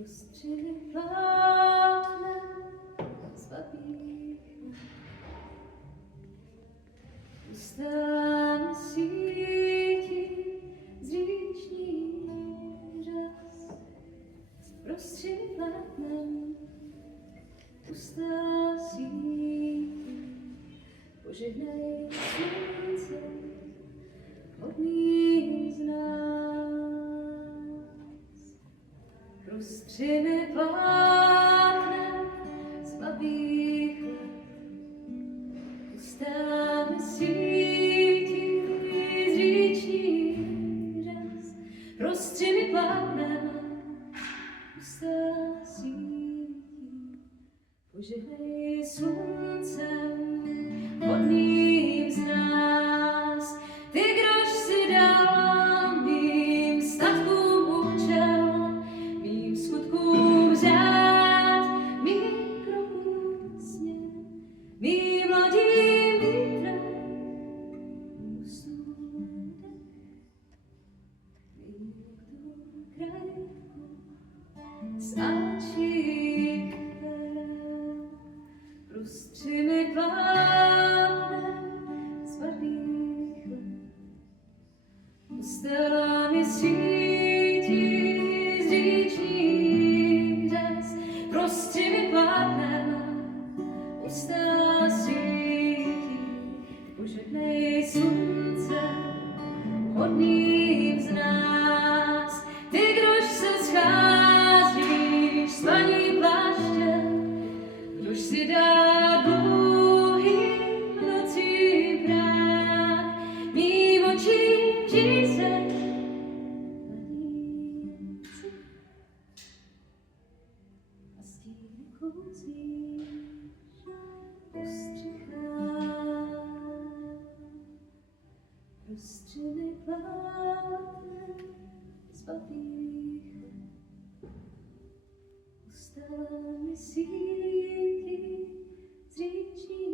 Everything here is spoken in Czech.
Prostřiny pláne zbabých ustáne síti z říčních řas. Prostřiny plánem ustá síti, požehnej slunce hodný z nás. Prostřiny plánem zbabých let ustáme síti z říčních řas. Prostřiny plánem ustá síti, požehnej sluncem hodným z nás. Ty, kdož si dal mým statkům účel, mým skutkům řád, mým krokům směr, mým lodím vítrem usnul dech, vyjdu krajku z Alčích ver. Prostřiny plánem zbabých let ustala mi síti z říčních řas. Prostřiny plánem ustá síti, požehnej slunce hodným z nás. Ty, kdož se scházíš s paní pláštěm, kdož si dá dlouhým nocím prach, mým očím žízeň planíci a stíny kouzlíš po střechách. Prostřiny plánem zbabých let ustala mi síti z říčních